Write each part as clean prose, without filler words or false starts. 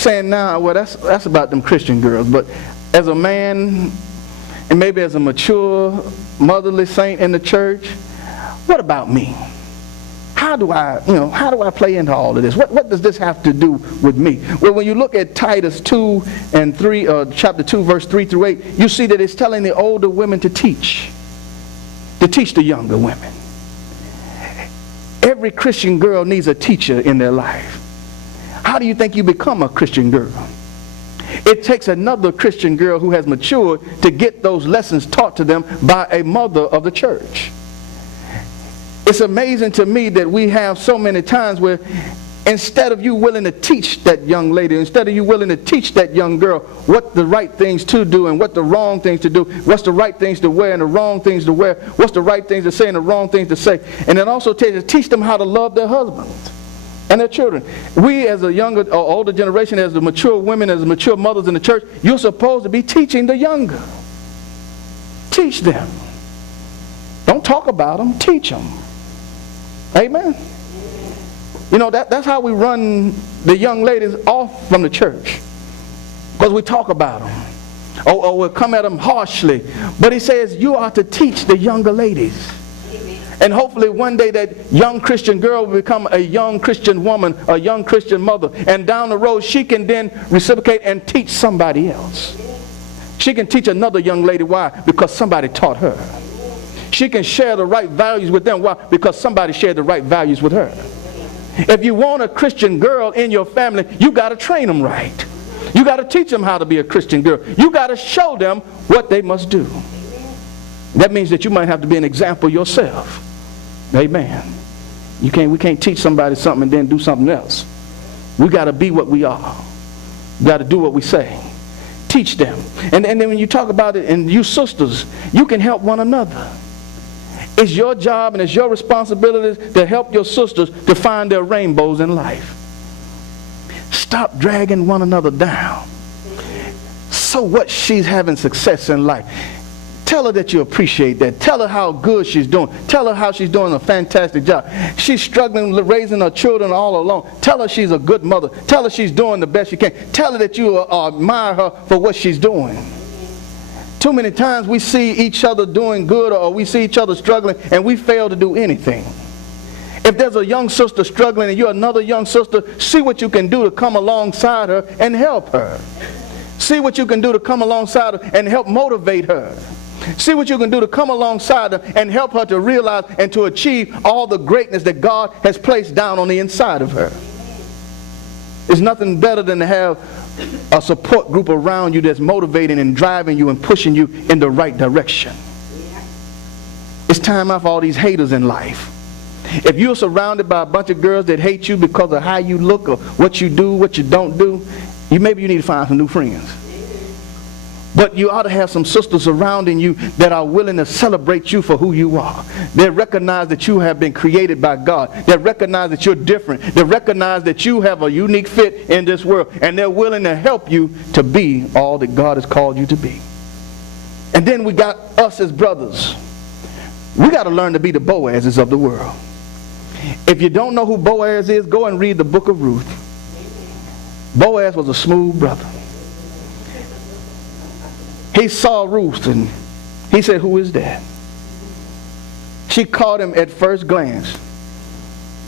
saying now, well, that's about them Christian girls. But as a man, and maybe as a mature, motherly saint in the church, what about me? How do I play into all of this? What does this have to do with me? Well, when you look at Titus 2 and 3, chapter 2, verse 3 through 8, you see that it's telling the older women to teach the younger women. Every Christian girl needs a teacher in their life. How do you think you become a Christian girl? It takes another Christian girl who has matured to get those lessons taught to them by a mother of the church. It's amazing to me that we have so many times where instead of you willing to teach that young lady, instead of you willing to teach that young girl what the right things to do and what the wrong things to do, what's the right things to wear and the wrong things to wear, what's the right things to say and the wrong things to say, and then also teach them how to love their husbands and their children. We as a younger or older generation, as the mature women, as the mature mothers in the church, you're supposed to be teaching the younger. Teach them. Don't talk about them, teach them. Amen. You know, that's how we run the young ladies off from the church. Because we talk about them. Or we'll come at them harshly. But he says you are to teach the younger ladies. And hopefully one day that young Christian girl will become a young Christian woman, a young Christian mother. And down the road she can then reciprocate and teach somebody else. She can teach another young lady. Why? Because somebody taught her. She can share the right values with them. Why? Because somebody shared the right values with her. If you want a Christian girl in your family, you got to train them right. You got to teach them how to be a Christian girl. You got to show them what they must do. That means that you might have to be an example yourself. Amen. We can't teach somebody something and then do something else. We got to be what we are. We got to do what we say. Teach them. And then when you talk about it, and you sisters, you can help one another. It's your job and it's your responsibility to help your sisters to find their rainbows in life. Stop dragging one another down. So what, she's having success in life. Tell her that you appreciate that. Tell her how good she's doing. Tell her how she's doing a fantastic job. She's struggling raising her children all alone. Tell her she's a good mother. Tell her she's doing the best she can. Tell her that you admire her for what she's doing. Too many times we see each other doing good or we see each other struggling and we fail to do anything. If there's a young sister struggling and you're another young sister, see what you can do to come alongside her and help her. See what you can do to come alongside her and help motivate her. See what you can do to come alongside her and help her to realize and to achieve all the greatness that God has placed down on the inside of her. There's nothing better than to have a support group around you that's motivating and driving you and pushing you in the right direction. It's time out for all these haters in life. If you're surrounded by a bunch of girls that hate you because of how you look or what you do, what you don't do, maybe you need to find some new friends. But you ought to have some sisters surrounding you that are willing to celebrate you for who you are. They recognize that you have been created by God. They recognize that you're different. They recognize that you have a unique fit in this world. And they're willing to help you to be all that God has called you to be. And then we got us as brothers. We got to learn to be the Boazes of the world. If you don't know who Boaz is, go and read the book of Ruth. Boaz was a smooth brother. He saw Ruth and he said, "Who is that?" She caught him at first glance,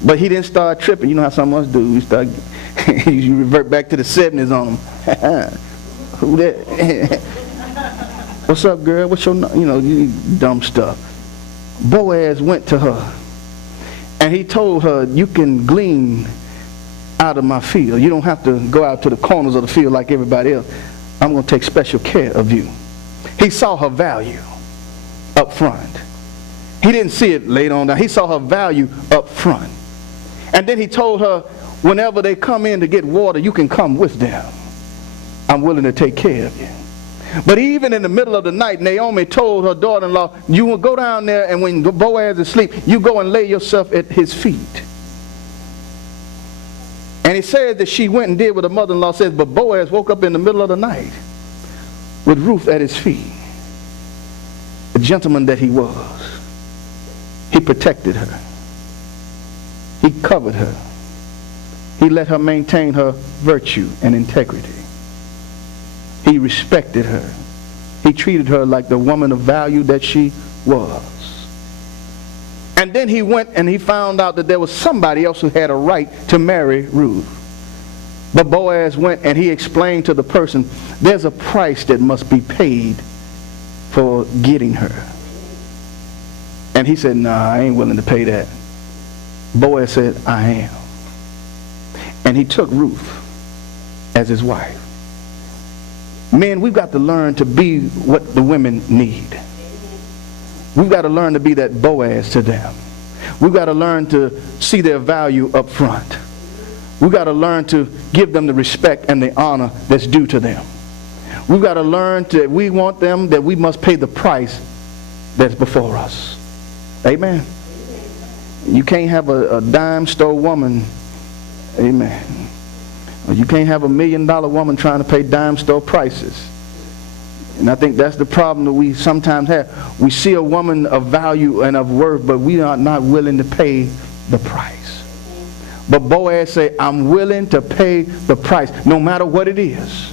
but he didn't start tripping. You know how some of us do. You revert back to the 70s on them. Who that? What's up, girl? What's your, you dumb stuff. Boaz went to her and he told her, "You can glean out of my field. You don't have to go out to the corners of the field like everybody else. I'm going to take special care of you." He saw her value up front. He didn't see it later on down. He saw her value up front. And then he told her, whenever they come in to get water, you can come with them. I'm willing to take care of you. But even in the middle of the night, Naomi told her daughter-in-law, you will go down there, and when Boaz is asleep, you go and lay yourself at his feet. And it says that she went and did what her mother-in-law says, but Boaz woke up in the middle of the night with Ruth at his feet. The gentleman that he was. He protected her. He covered her. He let her maintain her virtue and integrity. He respected her. He treated her like the woman of value that she was. And then he went and he found out that there was somebody else who had a right to marry Ruth. But Boaz went and he explained to the person, there's a price that must be paid for getting her. And he said, nah, I ain't willing to pay that. Boaz said, I am. And he took Ruth as his wife. Men, we've got to learn to be what the women need. We've got to learn to be that Boaz to them. We've got to learn to see their value up front. We've got to learn to give them the respect and the honor that's due to them. We've got to learn that we want them, that we must pay the price that's before us. Amen. You can't have a dime store woman. Amen. You can't have $1 million woman trying to pay dime store prices. And I think that's the problem that we sometimes have. We see a woman of value and of worth, but we are not willing to pay the price. But Boaz said, I'm willing to pay the price, no matter what it is,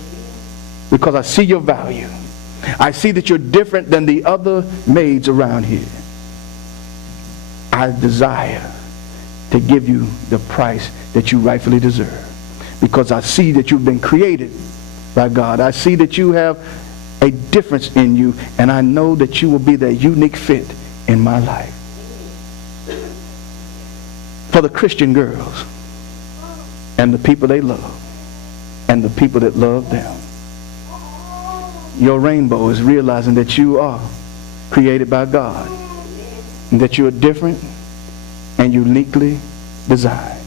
because I see your value. I see that you're different than the other maids around here. I desire to give you the price that you rightfully deserve, because I see that you've been created by God. I see that you have a difference in you, and I know that you will be that unique fit in my life. For the Christian girls and the people they love and the people that love them, your rainbow is realizing that you are created by God and that you are different and uniquely designed.